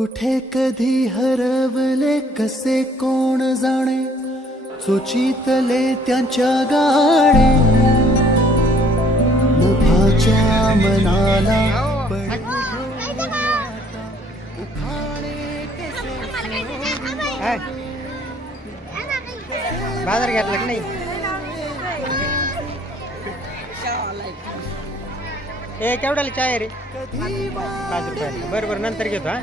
कुठे कधी हरवले कसे कोण जाणे, चोचीतले त्यांच्या गाणे, मुभाच्या मनाला बाजार घेतला की नाही? ए केवढ्याला चाय रे? 5 रुपये. बरं बरं नंतर घेतो. हा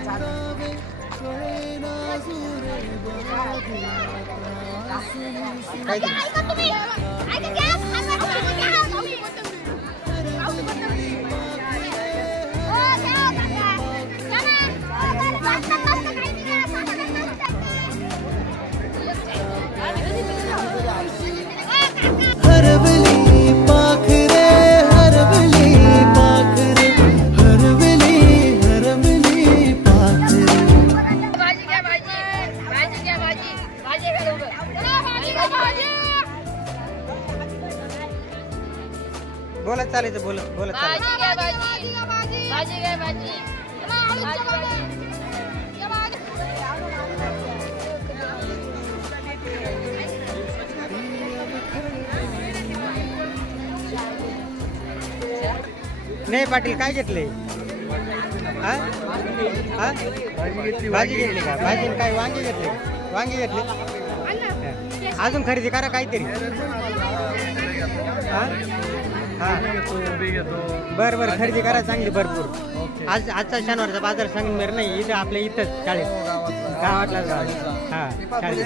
बोलत चालायचं, बोलत नाही. पाटील काय घेतले? भाजी घेतली का? भाजी काय? वांगी घेतले? वांगी घेतली. अजून खरेदी करा काहीतरी. बरं बरं खरेदी करा चांगली भरपूर. आजचा शनिवारचा बाजार संगमेर नाही, इथं आपल्या इथंच शाळेत गावातला. हा शाळेत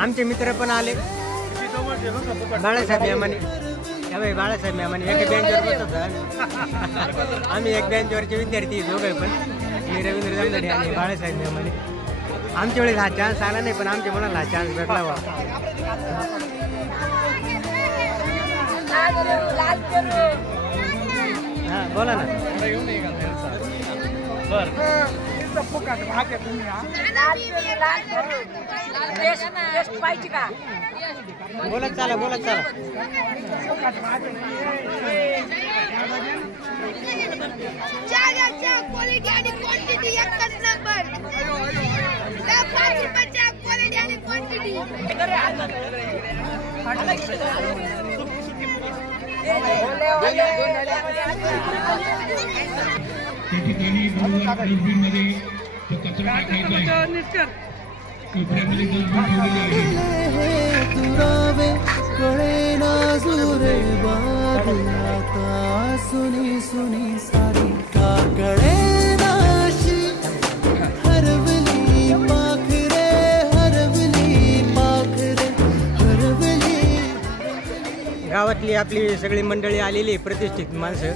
आमचे मित्र पण आले. बाळासाहेब मेमाने, बाळासाहेब मेमाने एका बेंचवर बसत. आम्ही एक बेंचवरचे विद्यार्थी दोघे पण. मी रवींद्र जमदडे आणि बाळासाहेब मेमाने. आमच्या वेळेस हा चान्स आला नाही, पण आमच्या मुलाला हा चान्स भेटला बा. हा बोला ना. बोलत चला. क्वालिटी आणि क्वांटिटी एकच नंबर. 5 रुपयाच्या क्वालिटी आणि क्वांटिटी. सुनी सुनी सारी का कळे नाशी, हरवली पाखरे हरवली. गावातली आपली सगळी मंडळी आलेली प्रतिष्ठित माणसं.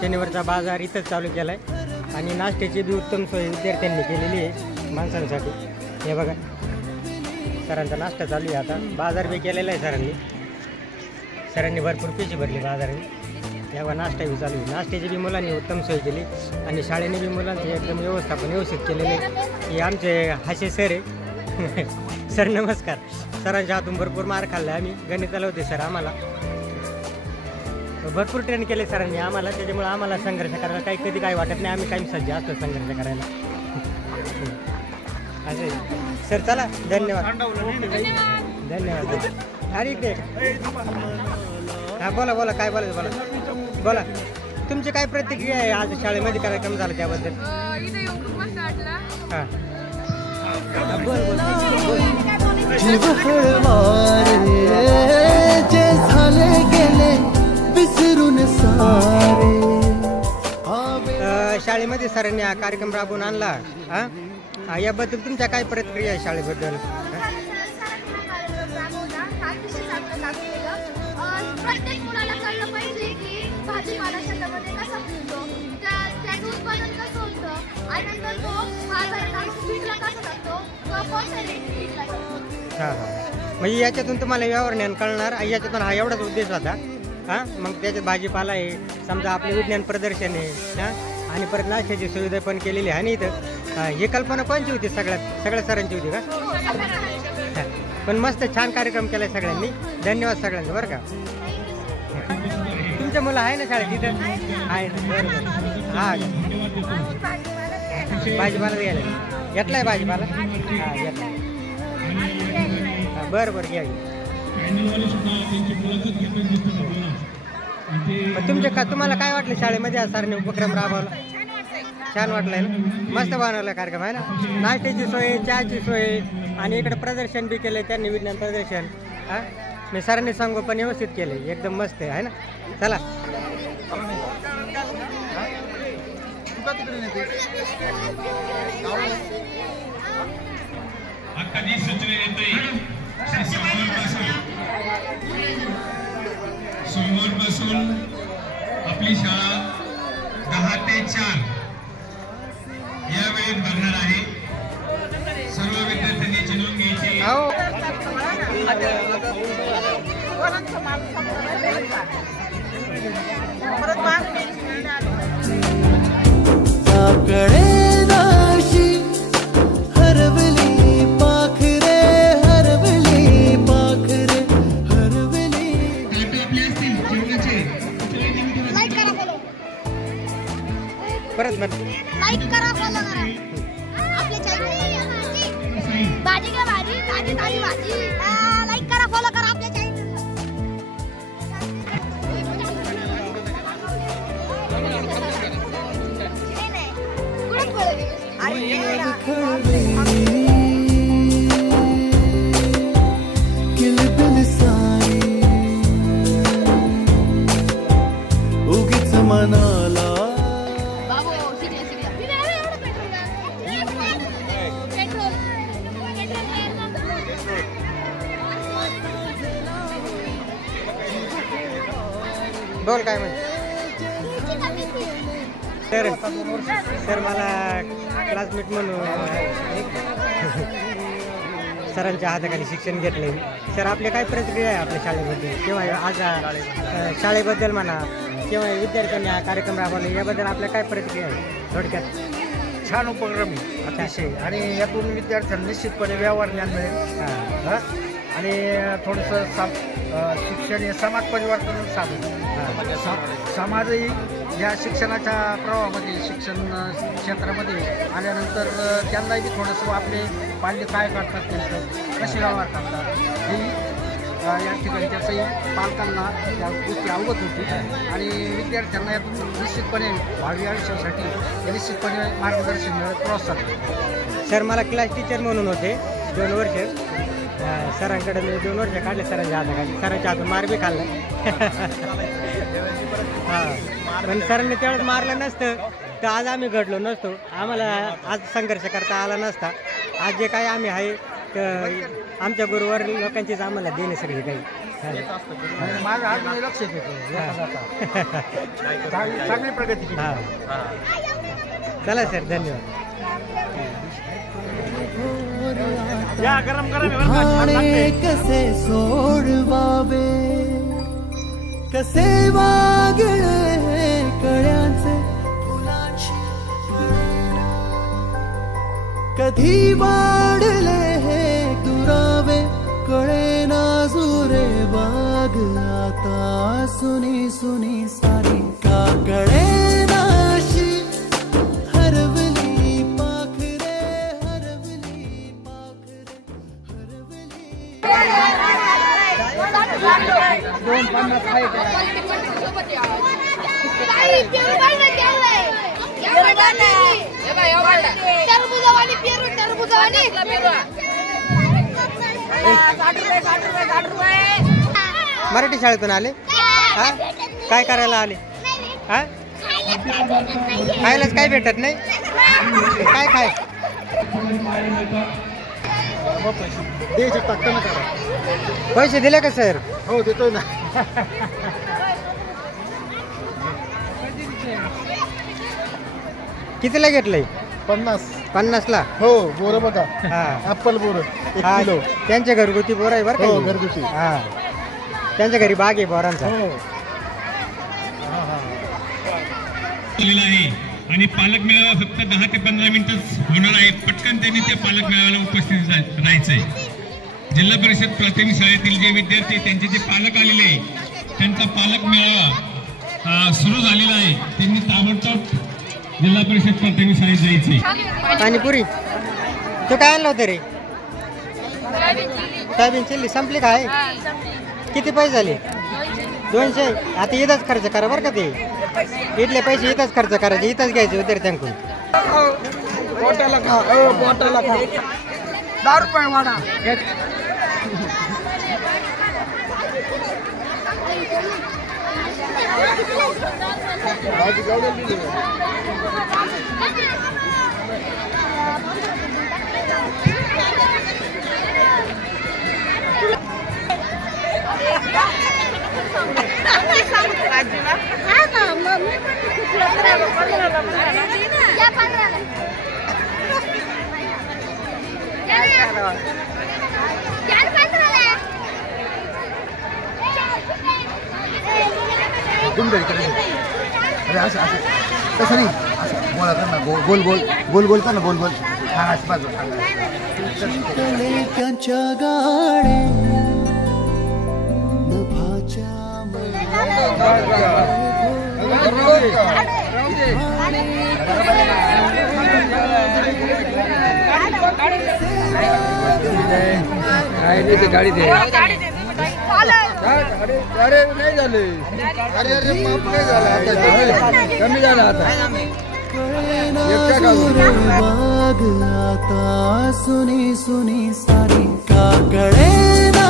शनिवारचा बाजार इथंच चालू केलाय आणि नाश्त्याची बी उत्तम सोय विद्यार्थ्यांनी केलेली आहे माणसांसाठी. हे बघा सरांचा नाश्ता चालू आहे. आता बाजार बी केलेला आहे सरांनी भरपूर पैसे भरले बाजाराने. तेव्हा नाश्ता बी चालू आहे. नाश्त्याची बी मुलांनी उत्तम सोय केली आणि शाळेने बी मुलांचे एकदम व्यवस्थापन व्यवस्थित केलेले आहे. हे आमचे हासे सर आहे. सर नमस्कार. सरांच्या हातून भरपूर मार खाल्ला आम्ही. गणिताला होते सर आम्हाला. भरपूर ट्रेन केले सरांनी आम्हाला. त्याच्यामुळे आम्हाला संघर्ष करायला कधी काय वाटत नाही. आम्ही काही सज्ज असतो संघर्ष करायला. असे सर चला धन्यवाद. अरे ते हा बोला काय बोला. तुमची काय प्रतिक्रिया आहे? आज शाळेमध्ये कार्यक्रम झाला त्याबद्दल. हां बोल. जीव हळवारे जे झाले गेले विसरून सारे. शाळेमध्ये सरांनी हा कार्यक्रम राबवून आणला. याबद्दल तुमच्या काय प्रतिक्रिया आहे शाळेबद्दल? प्रत्येक मुलाला कळलं पाहिजे की भाजीपाला शेतामध्ये कसा पिकतो, त्याचं उत्पादन कसं होतं आणि नंतर तो बाजारात स्वीटला कसं असतो तो स्वीटला हां हां म्हणजे याच्यातून तुम्हाला व्यवहार ज्ञान कळणार आणि याच्यातून हा एवढाच उद्देश होता हां. मग त्याच्यात भाजीपाला आहे समजा आपले विज्ञान प्रदर्शन आहे हां आणि परत नाश्त्याची सुविधा पण केलेली आहे आणि इथं ही कल्पना कोणची होती सगळ्या सरांची होती का? हां. पण मस्त छान कार्यक्रम केला सगळ्यांनी. धन्यवाद सगळ्यांनी बरं का. तुमच्या मुलं आहे ना शाळेत तिथं आहे ना बरं बरं हां भाजीपाला घ्यायला घेतला आहे भाजीपाला हां घेतला हां बरं बरं घ्या. तुम्हाला काय वाटलं शाळेमध्ये आज सरांनी उपक्रम राबवला? छान वाटलंय ना. मस्त बनवला कार्यक्रम आहे ना. नाश्त्याची सोय चहाची सोय आणि इकडे प्रदर्शन बी केलं त्यांनी विज्ञान प्रदर्शन हां मी सरांनी सांगू पण व्यवस्थित केलं एकदम मस्त आहे ना. चला सोमवारपासून आपली शाळा 10 ते 4 या वेळेत भरणार आहे. सर्व विद्यार्थ्यांनी चिनून घ्यायची. साकडे नाशी हरवली पाखरे हरवली पाखरे हरवली. आपले असतील जेवणाचे लाईक करा फॉलो परत बरं लाईक करा फॉलो करा आपल्या चॅनल भाजी घ्या भाजी ताजी ताजी भाजी लाईक करा फॉलो करा आपल्या चॅनल. किलबिल सारी उगीच मनाला बाबू शिकले पेट्रोल बोल काय म्हणजे सर मला क्लासमेट म्हणून सरांच्या हाताखाली शिक्षण घेतले. सर आपले काय प्रतिक्रिया आहे आपल्या शाळेबद्दल किंवा आज शाळेबद्दल म्हणा किंवा विद्यार्थ्यांनी हा कार्यक्रम राबवला याबद्दल आपल्या काय प्रतिक्रिया आहे थोडक्यात? छान उपक्रम आहे अतिशय आणि यातून विद्यार्थ्यांना निश्चितपणे व्यवहार ज्ञान मिळेल हां आणि थोडंसं शिक्षण हे समाज परिवर्तन साधन समाजही या शिक्षणाच्या प्रवाहामध्ये शिक्षण क्षेत्रामध्ये आल्यानंतर त्यांनाही बी थोडंसं आपले पाल्य काय करतात त्यांचं कसे व्यवहार करतात ही या ठिकाणी त्याचंही पालकांना या गोष्टी अवगत होती आणि विद्यार्थ्यांना यातून निश्चितपणे भावी आयुष्यासाठी निश्चितपणे मार्गदर्शन मिळत प्रोत्साहन. सर मला क्लास टीचर म्हणून होते 2 वर्ष सरांकडे मी 2 वर्ष काढले सरांच्या हाताखाली. सरांच्या हातून मार बी खाल्ला हां पण सरांनी त्यावेळेस मारलं नसतं तर आज आम्ही घडलो नसतो. आम्हाला आज संघर्ष करता आला नसता. आज जे काही आम्ही आहे तर आमच्या गुरुवर लोकांचीच आम्हाला देणे सगळी काही माझं आज मी लक्ष देतो चांगली प्रगती केली. हां चला सर धन्यवाद. या गरम भाणे कसे सोडवावे कसे वागळे कळ्यांचे फुलाची कधी वाढले हे दुरावे कळे ना जुरे बाग आता सुनी सुनी सारी का कळे नाशी हरवली पाखरे हरवली पाखरे मराठी शाळेतून आले हा काय करायला आले हा खायलाच काय भेटत नाही काय खाय पैसे दिले का सर? हो देतोय ना. कितीला घेतलंय? 50ला हो बोरं बघा हा ऍपल बोरं 1 हा, किलो त्यांच्या घरगुती बोर आहे बरं का हो हे? घरगुती हा त्यांच्या घरी बाग आहे बोरांचा हो आलेला आहे आणि पालक मेळावा फक्त 10 ते 15 मिनिटच होणार आहे. पटकन त्यांनी त्या पालक मेळाव्याला उपस्थित राहायचंय. जिल्हा परिषद प्राथमिक शाळेतील जे विद्यार्थी त्यांचे जे पालक आलेले आहे त्यांचा पालक मेळावा सुरू झालेला आहे. त्यांनी ताबडतोब जिल्हा परिषद प्राथमिक शाळेत जायचे. पाणीपुरी तो काय आणलं होतं रे? सोयाबीन चिल्ली संपली काय? किती पैसे झाले? 200. आता इथंच खर्च करा बरं का ते. इथले पैसे इथंच खर्च करायचे, इथंच घ्यायचे विद्यार्थ्यांकडून. बोटाला खा बोटाला खा 10 रुपये वाडा अरे असं असं तसं नाही असं बोला कर ना गोल गोल गोल गोल कर ना गोल गोल हा असं बाजू त्यांच्या गाडे नभाच्या गाडी दे अरे नाही झाले अरे अरे माफ नाही झालं आता कमी झालं आता बाग आता सुनी सुनी सारी का कळे ना